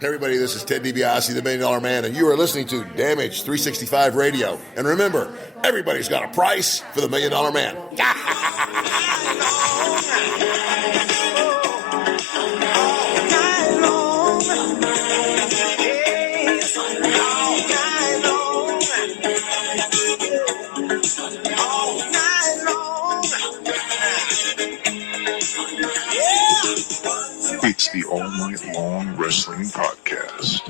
Hey everybody, this is Ted DiBiase, the $1 Million Man, and you are listening to Damage 365 Radio. And remember, everybody's got a price for the $1 Million Man. It's the All Night Long Wrestling Podcast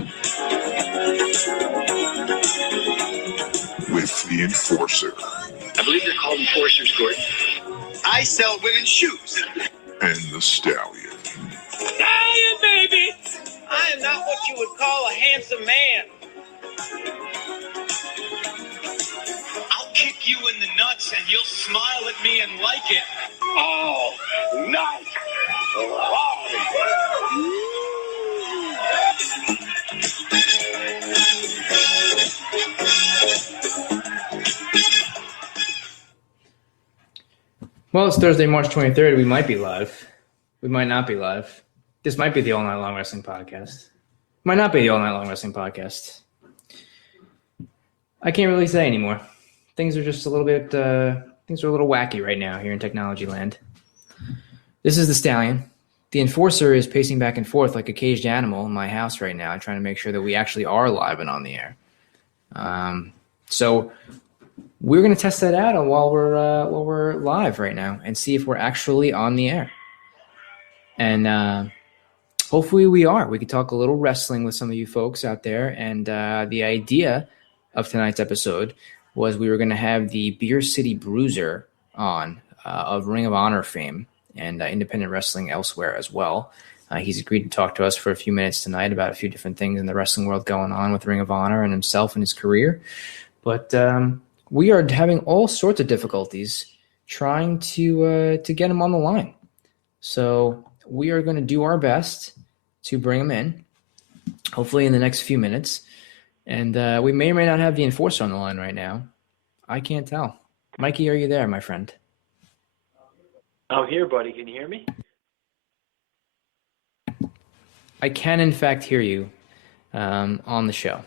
with the Enforcer. I believe they're called enforcers, Gordon. I sell women's shoes. And the Stallion. Stallion, baby! I am not what you would call a handsome man. I'll kick you in the nuts and you'll smile at me and like it. Oh, nice! Well, it's Thursday, March 23rd. We might be live. We might not be live. This might be the All Night Long Wrestling Podcast. Might not be the All Night Long Wrestling Podcast. I can't really say anymore. Things are just a little bit, things are a little wacky right now here in technology land. This is the Stallion. The Enforcer is pacing back and forth like a caged animal in my house right now, trying to make sure that we actually are live and on the air. So we're going to test that out while we're live right now and see if we're actually on the air. And hopefully we are. We could talk a little wrestling with some of you folks out there. And the idea of tonight's episode was we were going to have the Beer City Bruiser on of Ring of Honor fame and independent wrestling elsewhere as well. He's agreed to talk to us for a few minutes tonight about a few different things in the wrestling world going on with Ring of Honor and himself and his career. But we are having all sorts of difficulties trying to get him on the line. So we are going to do our best to bring him in, hopefully in the next few minutes. And we may or may not have the Enforcer on the line right now. I can't tell. Mikey, are you there, my friend? I'm here, buddy. Can you hear me? I can, in fact, hear you on the show.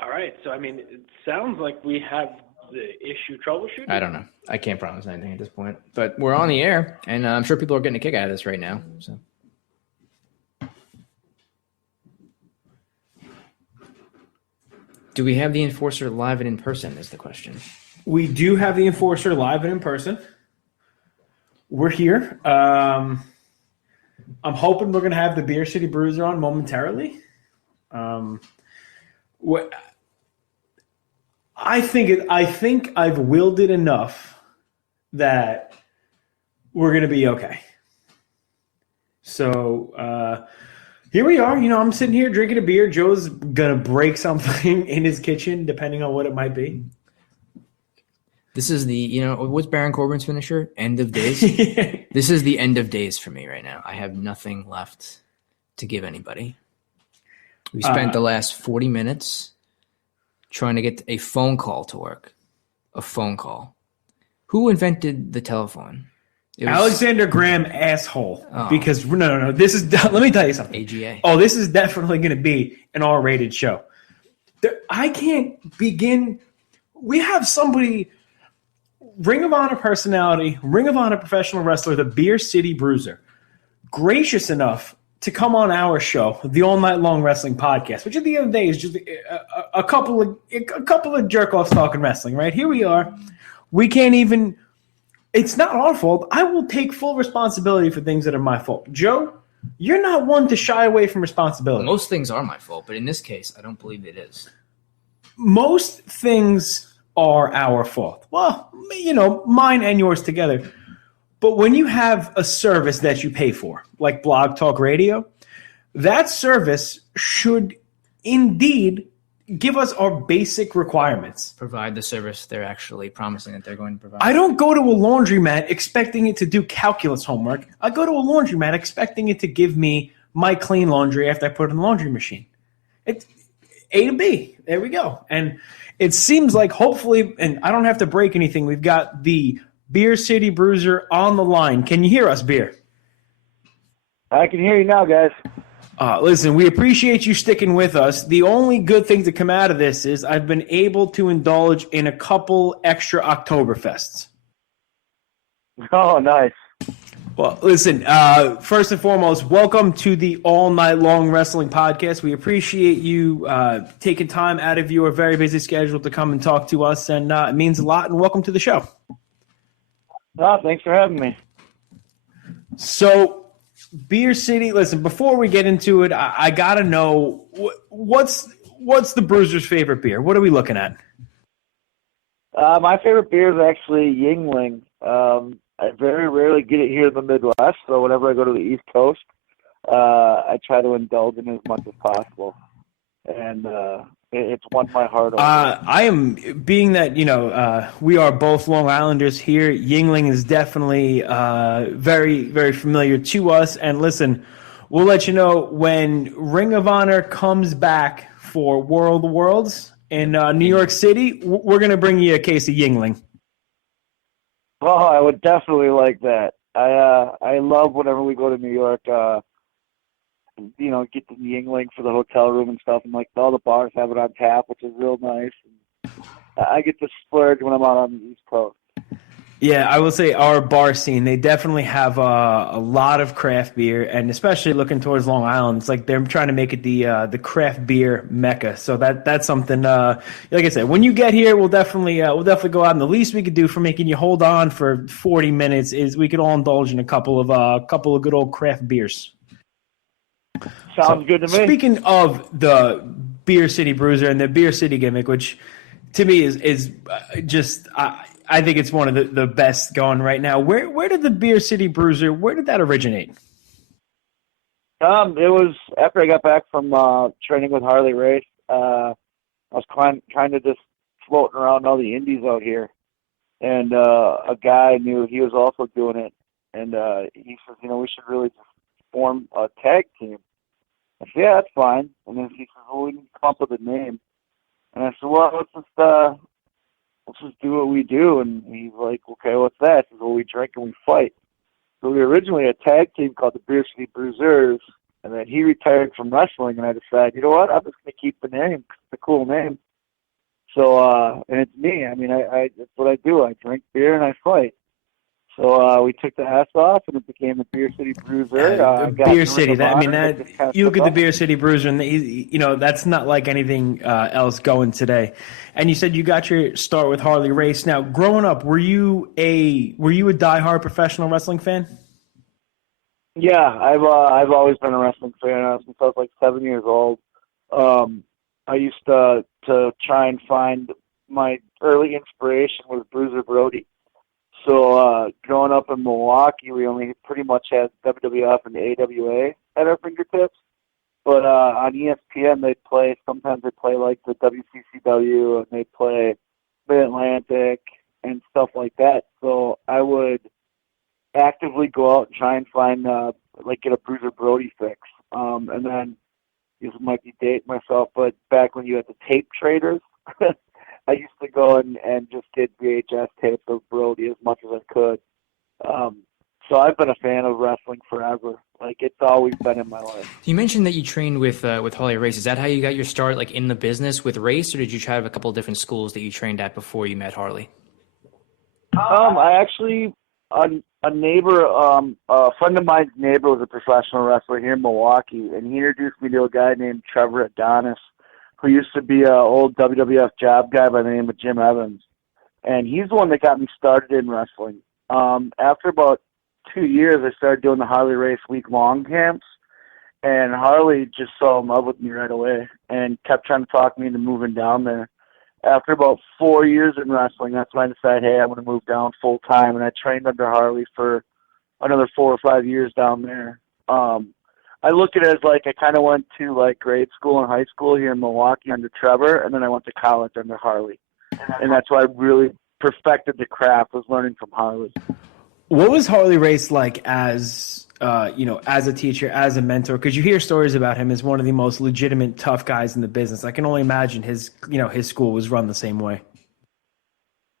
All right. So, I mean, it sounds like we have the issue troubleshooting. I don't know. I can't promise anything at this point. But we're on the air, and I'm sure people are getting a kick out of this right now. So, do we have the Enforcer live and in person is the question. We do have the Enforcer live and in person. We're here. I'm hoping we're going to have the Beer City Bruiser on momentarily. I think I've willed it enough that we're going to be okay. So here we are. You know, I'm sitting here drinking a beer. Joe's going to break something in his kitchen, depending on what it might be. This is the, what's Baron Corbin's finisher? End of days? This is the end of days for me right now. I have nothing left to give anybody. We spent the last 40 minutes trying to get a phone call to work. A phone call. Who invented the telephone? It was Alexander Graham, asshole. Oh. Because, no. This is, let me tell you something. AGA. Oh, this is definitely going to be an R-rated show. I can't begin. We have somebody, Ring of Honor personality, Ring of Honor professional wrestler, the Beer City Bruiser, gracious enough to come on our show, the All Night Long Wrestling Podcast, which at the end of the day is just a couple of jerk-offs talking wrestling, right? Here we are. We can't even – it's not our fault. I will take full responsibility for things that are my fault. Joe, you're not one to shy away from responsibility. Most things are my fault, but in this case, I don't believe it is. Most things are our fault. Well, mine and yours together. But when you have a service that you pay for, like Blog Talk Radio, that service should indeed give us our basic requirements. Provide the service they're actually promising that they're going to provide. I don't go to a laundromat expecting it to do calculus homework. I go to a laundromat expecting it to give me my clean laundry after I put it in the laundry machine. It's A to B. There we go. And it seems like hopefully, and I don't have to break anything, we've got the Beer City Bruiser on the line. Can you hear us, Beer? I can hear you now, guys. Listen, we appreciate you sticking with us. The only good thing to come out of this is I've been able to indulge in a couple extra Oktoberfests. Oh, nice. Well, listen, first and foremost, welcome to the All Night Long Wrestling Podcast. We appreciate you taking time out of your very busy schedule to come and talk to us, and it means a lot, and welcome to the show. Thanks for having me. So, Beer City, listen, before we get into it, I got to know, what's the Bruiser's favorite beer? What are we looking at? My favorite beer is actually Yingling. I very rarely get it here in the Midwest, so whenever I go to the East Coast, I try to indulge in it as much as possible. And it's won my heart over. I am, being that, we are both Long Islanders here, Yingling is definitely very, very familiar to us. And listen, we'll let you know when Ring of Honor comes back for World of Worlds in New York City, we're going to bring you a case of Yingling. Oh, I would definitely like that. I love whenever we go to New York, get the Yingling for the hotel room and stuff, and like all the bars have it on tap, which is real nice. And I get to splurge when I'm out on the East Coast. Yeah, I will say our bar scene, they definitely have a lot of craft beer, and especially looking towards Long Island, it's like they're trying to make it the craft beer mecca. So that's something, like I said, when you get here, we'll definitely go out, and the least we could do for making you hold on for 40 minutes is we could all indulge in a couple of good old craft beers. Sounds good to me. Speaking of the Beer City Bruiser and the Beer City gimmick, which to me is just I think it's one of the best going right now. Where did the Beer City Bruiser, where did that originate? It was after I got back from training with Harley Race. I was kind of just floating around all the indies out here, and a guy I knew, he was also doing it, and he says, we should really just form a tag team. I said, yeah, that's fine. And then he says, well, we need to come up with a name. And I said, well, let's just do what we do. And he's like, okay, what's that? He says, well, we drink and we fight. So we were originally a tag team called the Beer City Bruisers, and then he retired from wrestling, and I decided, you know what, I'm just going to keep the name. It's a cool name. So, and it's me. I mean, I that's what I do. I drink beer and I fight. So we took the S off, and it became the Beer City Bruiser. Beer City. You look at the Beer City Bruiser, and that's not like anything else going today. And you said you got your start with Harley Race. Now, growing up, were you a diehard professional wrestling fan? Yeah, I've always been a wrestling fan since I was like 7 years old. I used to try and find my early inspiration was Bruiser Brody. So growing up in Milwaukee, we only pretty much had WWF and AWA at our fingertips. But on ESPN, sometimes they play like the WCCW, and they play Mid-Atlantic and stuff like that. So I would actively go out and try and find, get a Bruiser Brody fix. And then, this might be dating myself, but back when you had the tape traders, I used to go and just get VHS tapes of Brody as much as I could. So I've been a fan of wrestling forever. Like, it's always been in my life. You mentioned that you trained with Harley Race. Is that how you got your start, like in the business with Race, or did you try to have a couple of different schools that you trained at before you met Harley? I actually, a neighbor, a friend of mine's neighbor was a professional wrestler here in Milwaukee, and he introduced me to a guy named Trevor Adonis, who used to be an old WWF job guy by the name of Jim Evans. And he's the one that got me started in wrestling. After about 2 years, I started doing the Harley Race week-long camps, and Harley just fell in love with me right away and kept trying to talk me into moving down there. After about 4 years in wrestling, that's when I decided, hey, I'm going to move down full-time, and I trained under Harley for another 4 or 5 years down there. I look at it as like I kind of went to like grade school and high school here in Milwaukee under Trevor, and then I went to college under Harley. And that's why I really perfected the craft, was learning from Harley. What was Harley Race like as as a teacher, as a mentor? Because you hear stories about him as one of the most legitimate tough guys in the business. I can only imagine his school was run the same way.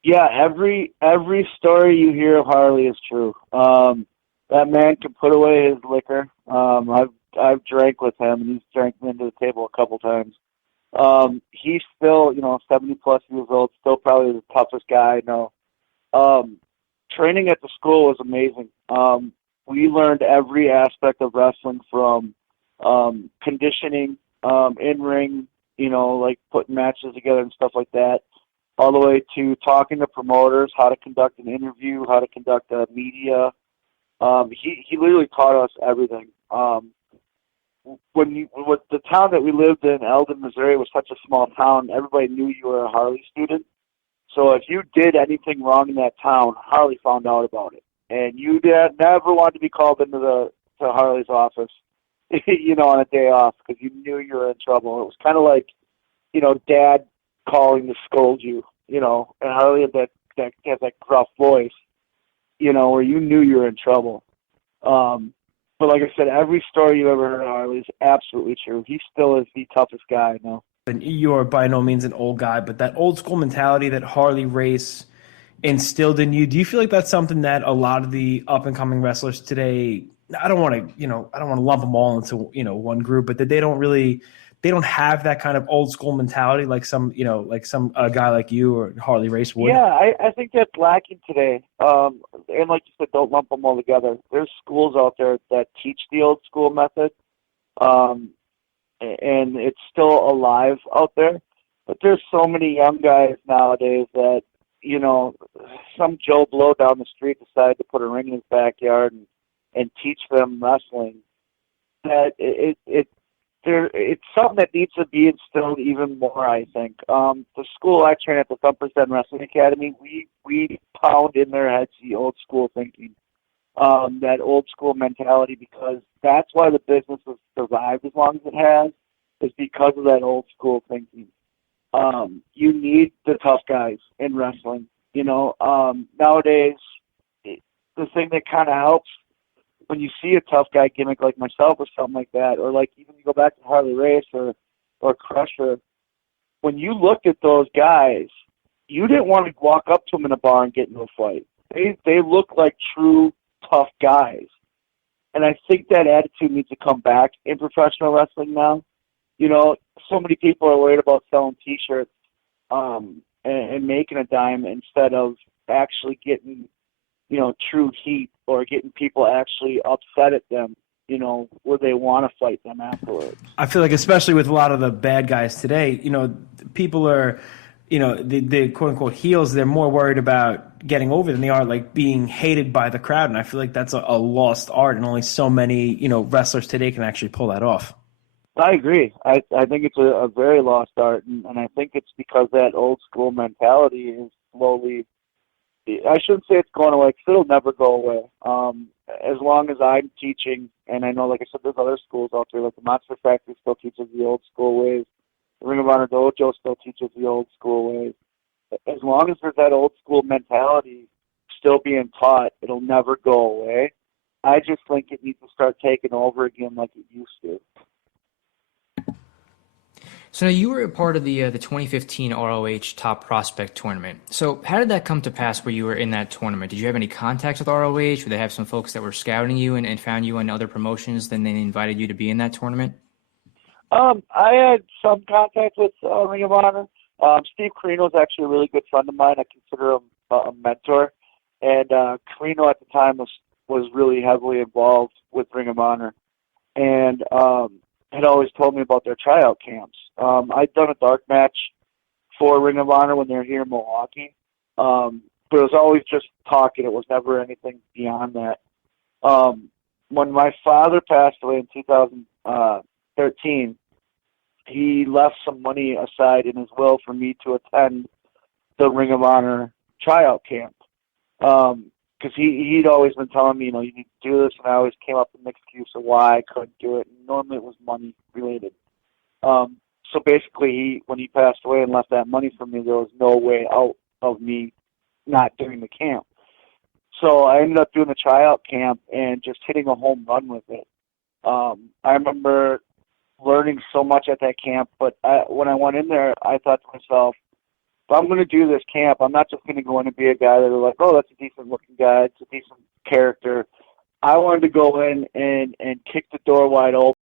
Yeah, every story you hear of Harley is true. That man can put away his liquor. I I've drank with him, and he's drank me into the table a couple times. He's still, 70-plus years old, still probably the toughest guy I know. Training at the school was amazing. We learned every aspect of wrestling from conditioning, in-ring, like putting matches together and stuff like that, all the way to talking to promoters, how to conduct an interview, how to conduct a media. He literally taught us everything. With the town that we lived in, Eldon, Missouri, was such a small town, everybody knew you were a Harley student. So if you did anything wrong in that town, Harley found out about it. And you never wanted to be called into to Harley's office, on a day off, because you knew you were in trouble. It was kind of like, Dad calling to scold you, and Harley had that gruff voice, where you knew you were in trouble. But like I said, every story you ever heard of Harley is absolutely true. He still is the toughest guy I know. And you're by no means an old guy, but that old school mentality that Harley Race instilled in you, do you feel like that's something that a lot of the up and coming wrestlers today, I don't want to lump them all into, one group, but that they don't have that kind of old school mentality like some guy like you or Harley Race would? Yeah, I think that's lacking today. And like you said, don't lump them all together. There's schools out there that teach the old school method. And it's still alive out there. But there's so many young guys nowadays that, some Joe Blow down the street decided to put a ring in his backyard and teach them wrestling. That it's something that needs to be instilled even more, I think. The school I train at, the Thumpers Den Wrestling Academy, we pound in their heads the old school thinking, that old school mentality, because that's why the business has survived as long as it has, is because of that old school thinking. You need the tough guys in wrestling. Nowadays, the thing that kind of helps when you see a tough guy gimmick like myself or something like that, or like even you go back to Harley Race or Crusher, when you looked at those guys, you didn't want to walk up to them in a bar and get into a fight. They look like true tough guys. And I think that attitude needs to come back in professional wrestling now. So many people are worried about selling T-shirts and making a dime instead of actually getting, true heat or getting people actually upset at them, where they want to fight them afterwards. I feel like especially with a lot of the bad guys today, people are, the quote-unquote heels, they're more worried about getting over than they are like being hated by the crowd. And I feel like that's a lost art, and only so many, wrestlers today can actually pull that off. I agree. I think it's a very lost art, and I think it's because that old school mentality is slowly, I shouldn't say it's going away, because it'll never go away. As long as I'm teaching, and I know, like I said, there's other schools out there, like the Monster Factory still teaches the old school ways. The Ring of Honor Dojo still teaches the old school ways. As long as there's that old school mentality still being taught, it'll never go away. I just think it needs to start taking over again like it used to. So now you were a part of the 2015 ROH Top Prospect Tournament. So how did that come to pass where you were in that tournament? Did you have any contacts with ROH? Did they have some folks that were scouting you and found you on other promotions, then they invited you to be in that tournament? I had some contact with Ring of Honor. Steve Carino is actually a really good friend of mine. I consider him a mentor. And Carino at the time was really heavily involved with Ring of Honor. And had always told me about their tryout camps. I'd done a dark match for Ring of Honor when they were here in Milwaukee, but it was always just talking. It was never anything beyond that. When my father passed away in 2013, he left some money aside in his will for me to attend the Ring of Honor tryout camp. Because he'd always been telling me, you need to do this, and I always came up with an excuse of why I couldn't do it. And normally it was money related. So basically, when he passed away and left that money for me, there was no way out of me not doing the camp. So I ended up doing the tryout camp and just hitting a home run with it. I remember learning so much at that camp, but when I went in there, I thought to myself, if I'm going to do this camp, I'm not just going to go in and be a guy that are like, oh, that's a decent-looking guy, it's a decent character. I wanted to go in and kick the door wide open